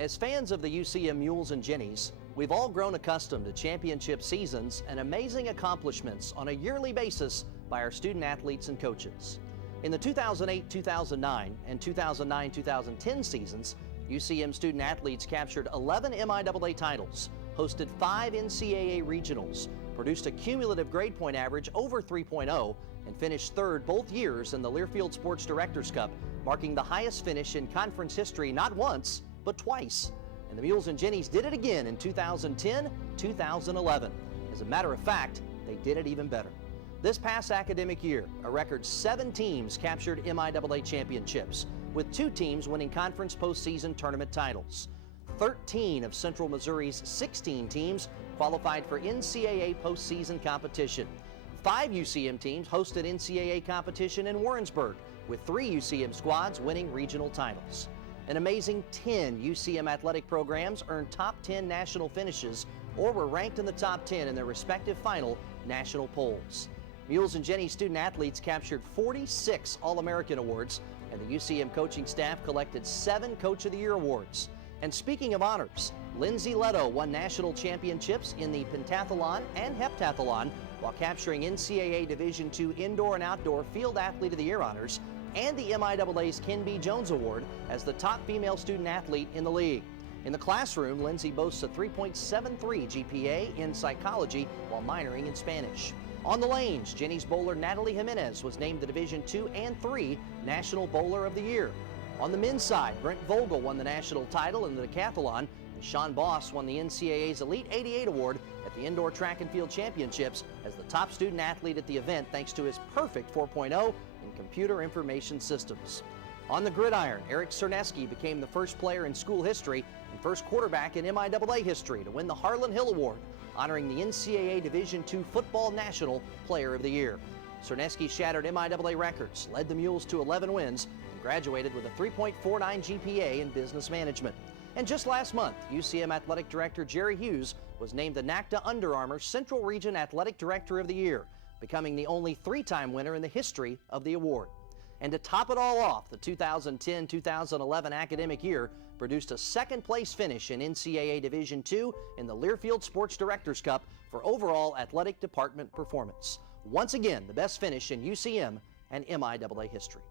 As fans of the UCM Mules and Jennies, we've all grown accustomed to championship seasons and amazing accomplishments on a yearly basis by our student athletes and coaches. In the 2008-2009 and 2009-2010 seasons, UCM student athletes captured 11 MIAA titles, hosted 5 NCAA regionals, produced a cumulative grade point average over 3.0, and finished third both years in the Learfield Sports Directors Cup, marking the highest finish in conference history not once, but twice. And the Mules and Jennies did it again in 2010-2011. As a matter of fact, they did it even better. This past academic year, a record 7 teams captured MIAA championships, with 2 teams winning conference postseason tournament titles. 13 of Central Missouri's 16 teams qualified for NCAA postseason competition. 5 UCM teams hosted NCAA competition in Warrensburg, with 3 UCM squads winning regional titles. An amazing 10 UCM athletic programs earned top 10 national finishes or were ranked in the top 10 in their respective final national polls. Mules and Jennies student athletes captured 46 All-American awards, and the UCM coaching staff collected 7 Coach of the Year awards. And speaking of honors, Lindsay Leto won national championships in the pentathlon and heptathlon while capturing NCAA Division II Indoor and Outdoor Field Athlete of the Year honors and the MIAA's Ken B. Jones Award as the top female student athlete in the league. In the classroom, Lindsay boasts a 3.73 GPA in psychology while minoring in Spanish. On the lanes, Jennies bowler Natalie Jimenez was named the Division II and III National Bowler of the Year. On the men's side, Brent Vogel won the national title in the decathlon, and Sean Boss won the NCAA's Elite 88 Award at the Indoor Track and Field Championships as the top student athlete at the event thanks to his perfect 4.0 in computer information systems. On the gridiron, Eric Cerneski became the first player in school history and first quarterback in MIAA history to win the Harlan Hill Award, honoring the NCAA Division II Football National Player of the Year. Cerneski shattered MIAA records, led the Mules to 11 wins, and graduated with a 3.49 GPA in business management. And just last month, UCM Athletic Director Jerry Hughes was named the NACDA Under Armour Central Region Athletic Director of the Year, becoming the only 3-time winner in the history of the award. And to top it all off, the 2010-2011 academic year produced a second-place finish in NCAA Division II in the Learfield Sports Directors Cup for overall athletic department performance. Once again, the best finish in UCM and MIAA history.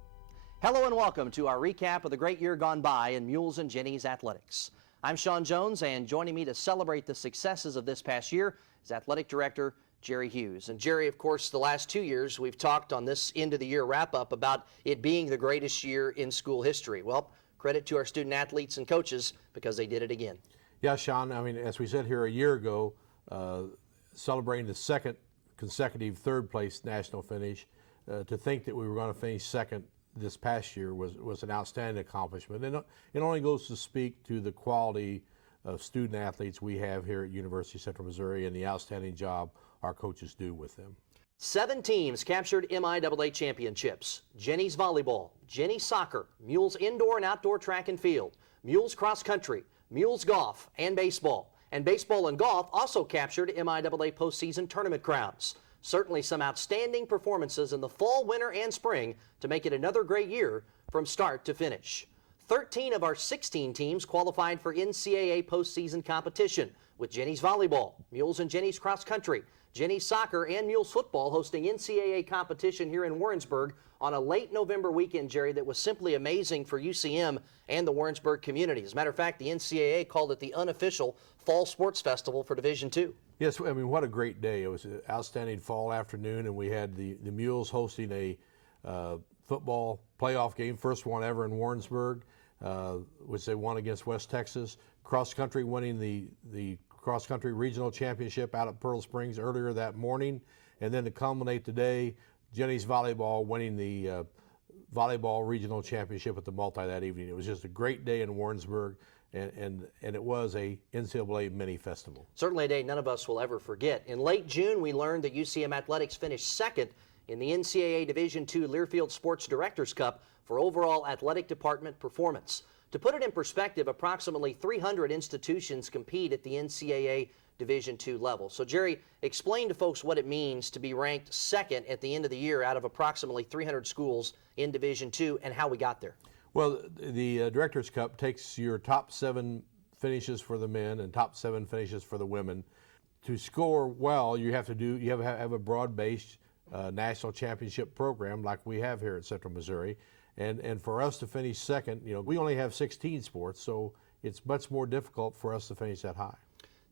Hello and welcome to our recap of the great year gone by in Mules and Jennies athletics. I'm Sean Jones, and joining me to celebrate the successes of this past year is Athletic Director Jerry Hughes. And Jerry, of course, the last 2 years we've talked on this end of the year wrap-up about it being the greatest year in school history. Well, credit to our student athletes and coaches because they did it again. Yeah, Sean, I mean, as we said here a year ago, celebrating the second consecutive third-place national finish, to think that we were going to finish second this past year was an outstanding accomplishment. And it only goes to speak to the quality of student athletes we have here at University of Central Missouri and the outstanding job our coaches do with them. 7 teams captured MIAA championships: Jennies volleyball, Jennies soccer, Mules indoor and outdoor track and field, Mules cross country, Mules golf, and baseball. And baseball and golf also captured MIAA postseason tournament crowns. Certainly some outstanding performances in the fall, winter, and spring to make it another great year from start to finish. 13 of our 16 teams qualified for NCAA postseason competition, with Jennies volleyball, Mules and Jennies cross country, Jennies soccer, and Mules football hosting NCAA competition here in Warrensburg on a late November weekend, Jerry, that was simply amazing for UCM and the Warrensburg community. As a matter of fact, the NCAA called it the unofficial Fall Sports Festival for Division II. Yes, I mean, what a great day. It was an outstanding fall afternoon, and we had the Mules hosting a football playoff game, first one ever in Warrensburg, which they won against West Texas. Cross country winning the cross country regional championship out at Pearl Springs earlier that morning, and then to culminate today, Jennies volleyball winning the volleyball regional championship at the multi that evening. It was just a great day in Warrensburg, and it was a NCAA mini festival. Certainly a day none of us will ever forget. In late June, we learned that UCM Athletics finished second in the NCAA Division II Learfield Sports Directors Cup for overall athletic department performance. To put it in perspective, approximately 300 institutions compete at the NCAA Division II level. So, Jerry, explain to folks what it means to be ranked second at the end of the year out of approximately 300 schools in Division II and how we got there. Well, the Directors Cup takes your top 7 finishes for the men and top 7 finishes for the women. To score well, you have to have a broad-based national championship program like we have here at Central Missouri. And for us to finish second, we only have 16 sports, so it's much more difficult for us to finish that high.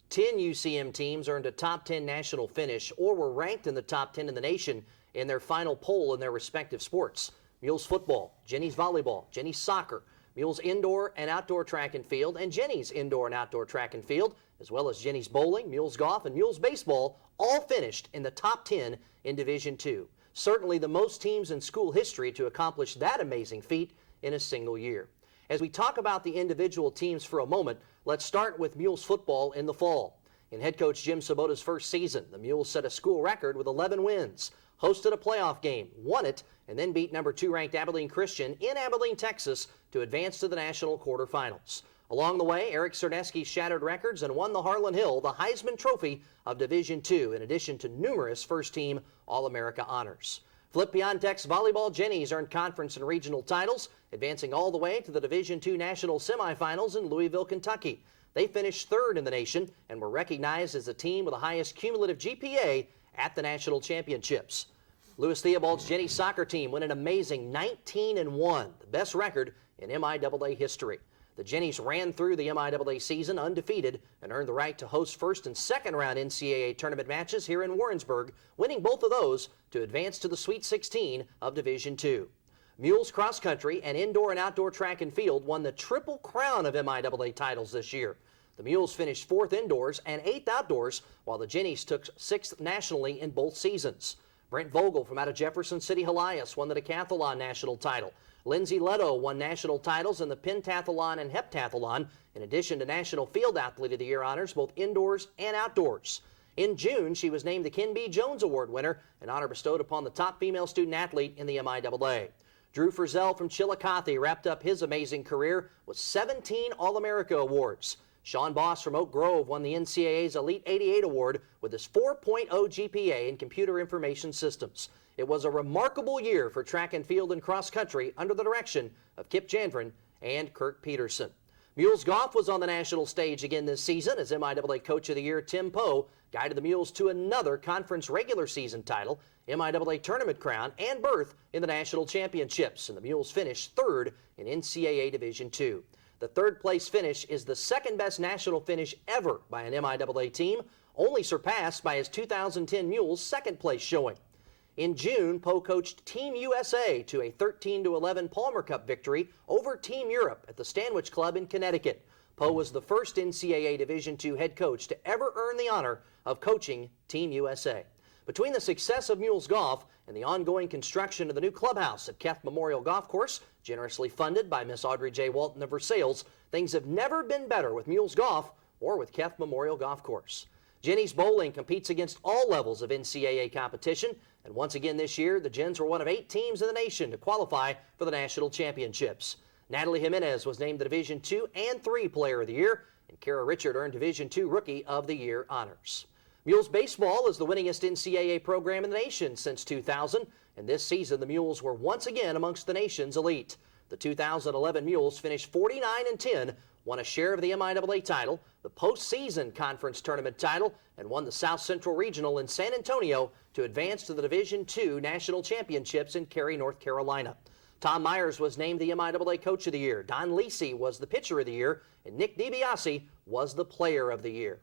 10 UCM teams earned a top 10 national finish or were ranked in the top 10 in the nation in their final poll in their respective sports. Mules Football, Jennies Volleyball, Jennies Soccer, Mules Indoor and Outdoor Track and Field, and Jennies Indoor and Outdoor Track and Field, as well as Jennies Bowling, Mules Golf, and Mules Baseball, all finished in the top 10 in Division II. Certainly the most teams in school history to accomplish that amazing feat in a single year. As we talk about the individual teams for a moment, let's start with Mules Football in the fall. In head coach Jim Sabota's first season, the Mules set a school record with 11 wins, hosted a playoff game, won it, and then beat number 2 ranked Abilene Christian in Abilene, Texas to advance to the national quarterfinals. Along the way, Eric Cerneski shattered records and won the Harlan Hill, the Heisman Trophy of Division II, in addition to numerous first-team All-America honors. Flip beyond Tech's volleyball, Jennies earned conference and regional titles, advancing all the way to the Division II national semifinals in Louisville, Kentucky. They finished 3rd in the nation and were recognized as the team with the highest cumulative GPA at the national championships. Louis Theobald's Jennies soccer team won an amazing 19-1, the best record in MIAA history. The Jennies ran through the MIAA season undefeated and earned the right to host first and second round NCAA tournament matches here in Warrensburg, winning both of those to advance to the Sweet 16 of Division II. Mules cross country and indoor and outdoor track and field won the triple crown of MIAA titles this year. The Mules finished 4th indoors and 8th outdoors, while the Jennies took 6th nationally in both seasons. Brent Vogel from out of Jefferson City, Helias, won the decathlon national title. Lindsay Leto won national titles in the pentathlon and heptathlon, in addition to National Field Athlete of the Year honors both indoors and outdoors. In June, she was named the Ken B. Jones Award winner, an honor bestowed upon the top female student athlete in the MIAA. Drew Frizzell from Chillicothe wrapped up his amazing career with 17 All-America awards. Sean Boss from Oak Grove won the NCAA's Elite 88 Award with his 4.0 GPA in Computer Information Systems. It was a remarkable year for track and field and cross country under the direction of Kip Jandren and Kirk Peterson. Mules Golf was on the national stage again this season as MIAA Coach of the Year Tim Poe guided the Mules to another conference regular season title, MIAA tournament crown, and berth in the national championships, and the Mules finished 3rd in NCAA Division II. The 3rd place finish is the second best national finish ever by an MIAA team, only surpassed by his 2010 Mules 2nd place showing. In June, Poe coached Team USA to a 13-11 Palmer Cup victory over Team Europe at the Stanwich Club in Connecticut. Poe was the first NCAA Division II head coach to ever earn the honor of coaching Team USA. Between the success of Mules Golf and the ongoing construction of the new clubhouse at Keth Memorial Golf Course, generously funded by Miss Audrey J. Walton of Versailles, things have never been better with Mules Golf or with Keth Memorial Golf Course. Jennies Bowling competes against all levels of NCAA competition, and once again this year, the Gens were one of 8 teams in the nation to qualify for the national championships. Natalie Jimenez was named the Division II and III Player of the Year, and Kara Richard earned Division II Rookie of the Year honors. Mules Baseball is the winningest NCAA program in the nation since 2000, and this season the Mules were once again amongst the nation's elite. The 2011 Mules finished 49-10, won a share of the MIAA title, the postseason conference tournament title, and won the South Central Regional in San Antonio to advance to the Division II National Championships in Cary, North Carolina. Tom Myers was named the MIAA Coach of the Year, Don Lisi was the Pitcher of the Year, and Nick DiBiase was the Player of the Year.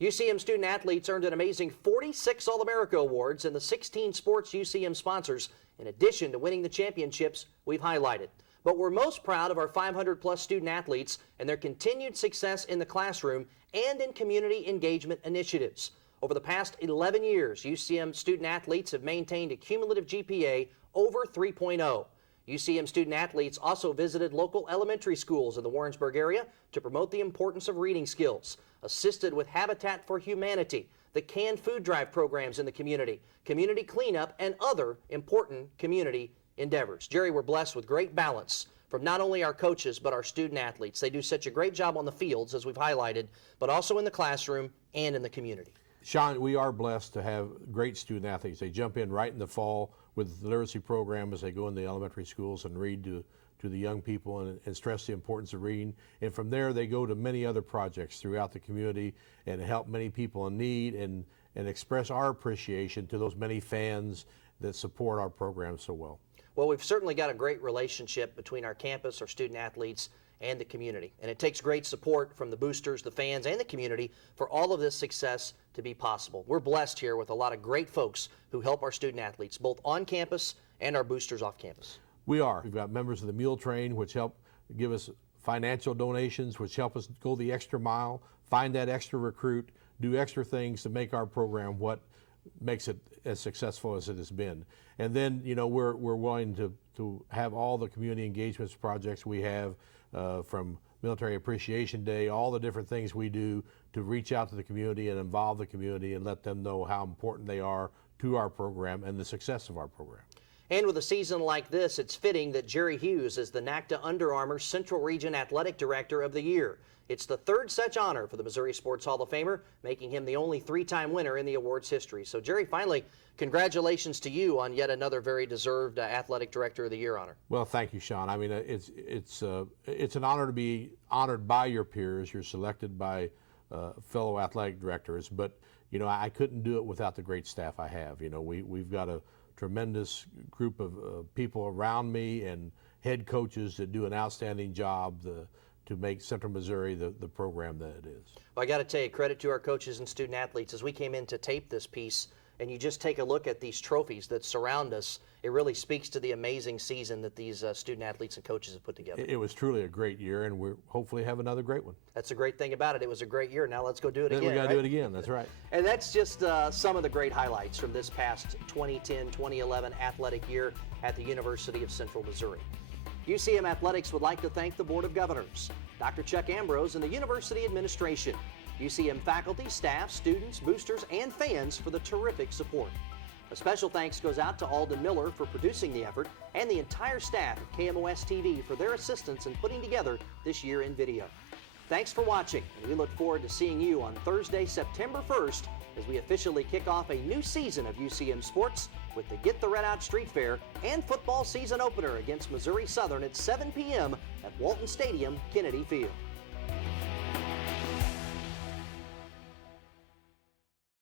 UCM student athletes earned an amazing 46 All-America awards in the 16 sports UCM sponsors, in addition to winning the championships we've highlighted. But we're most proud of our 500-plus student athletes and their continued success in the classroom and in community engagement initiatives. Over the past 11 years, UCM student athletes have maintained a cumulative GPA over 3.0. UCM student athletes also visited local elementary schools in the Warrensburg area to promote the importance of reading skills, assisted with Habitat for Humanity, the canned food drive programs in the community cleanup, and other important community endeavors. Jerry, we're blessed with great balance from not only our coaches but our student athletes. They do such a great job on the fields, as we've highlighted, but also in the classroom and in the community. Sean, we are blessed to have great student athletes. They jump in right in the fall with the literacy program as they go in the elementary schools and read to the young people and stress the importance of reading. And from there, they go to many other projects throughout the community and help many people in need and express our appreciation to those many fans that support our program so well. Well, we've certainly got a great relationship between our campus, our student athletes, and the community. And it takes great support from the boosters, the fans, and the community for all of this success to be possible. We're blessed here with a lot of great folks who help our student athletes, both on campus and our boosters off campus. We are. We've got members of the Mule Train, which help give us financial donations, which help us go the extra mile, find that extra recruit, do extra things to make our program what makes it as successful as it has been. And then, you know, we're willing to have all the community engagements projects we have, from Military Appreciation Day, all the different things we do to reach out to the community and involve the community and let them know how important they are to our program and the success of our program. And with a season like this, it's fitting that Jerry Hughes is the NACDA Under Armour Central Region Athletic Director of the Year. It's the third such honor for the Missouri Sports Hall of Famer, making him the only three-time winner in the award's history. So, Jerry, finally, congratulations to you on yet another very deserved Athletic Director of the Year honor. Well, thank you, Sean. I mean, it's an honor to be honored by your peers. You're selected by fellow athletic directors, but you know, I couldn't do it without the great staff I have. You know, we've got a tremendous group of people around me and head coaches that do an outstanding job to make Central Missouri the program that it is. Well, I got to tell you, credit to our coaches and student athletes. As we came in to tape this piece, and you just take a look at these trophies that surround us, it really speaks to the amazing season that these student athletes and coaches have put together. It was truly a great year, and we'll hopefully have another great one. That's the great thing about it. It was a great year. Now let's go do it again. We got to do it again. That's right. And that's just some of the great highlights from this past 2010-2011 athletic year at the University of Central Missouri. UCM Athletics would like to thank the Board of Governors, Dr. Chuck Ambrose, and the University Administration, UCM faculty, staff, students, boosters, and fans for the terrific support. A special thanks goes out to Alden Miller for producing the effort and the entire staff of KMOS TV for their assistance in putting together this year in video. Thanks for watching, and we look forward to seeing you on Thursday, September 1st, as we officially kick off a new season of UCM Sports with the Get the Red Out Street Fair and football season opener against Missouri Southern at 7 p.m. at Walton Stadium, Kennedy Field.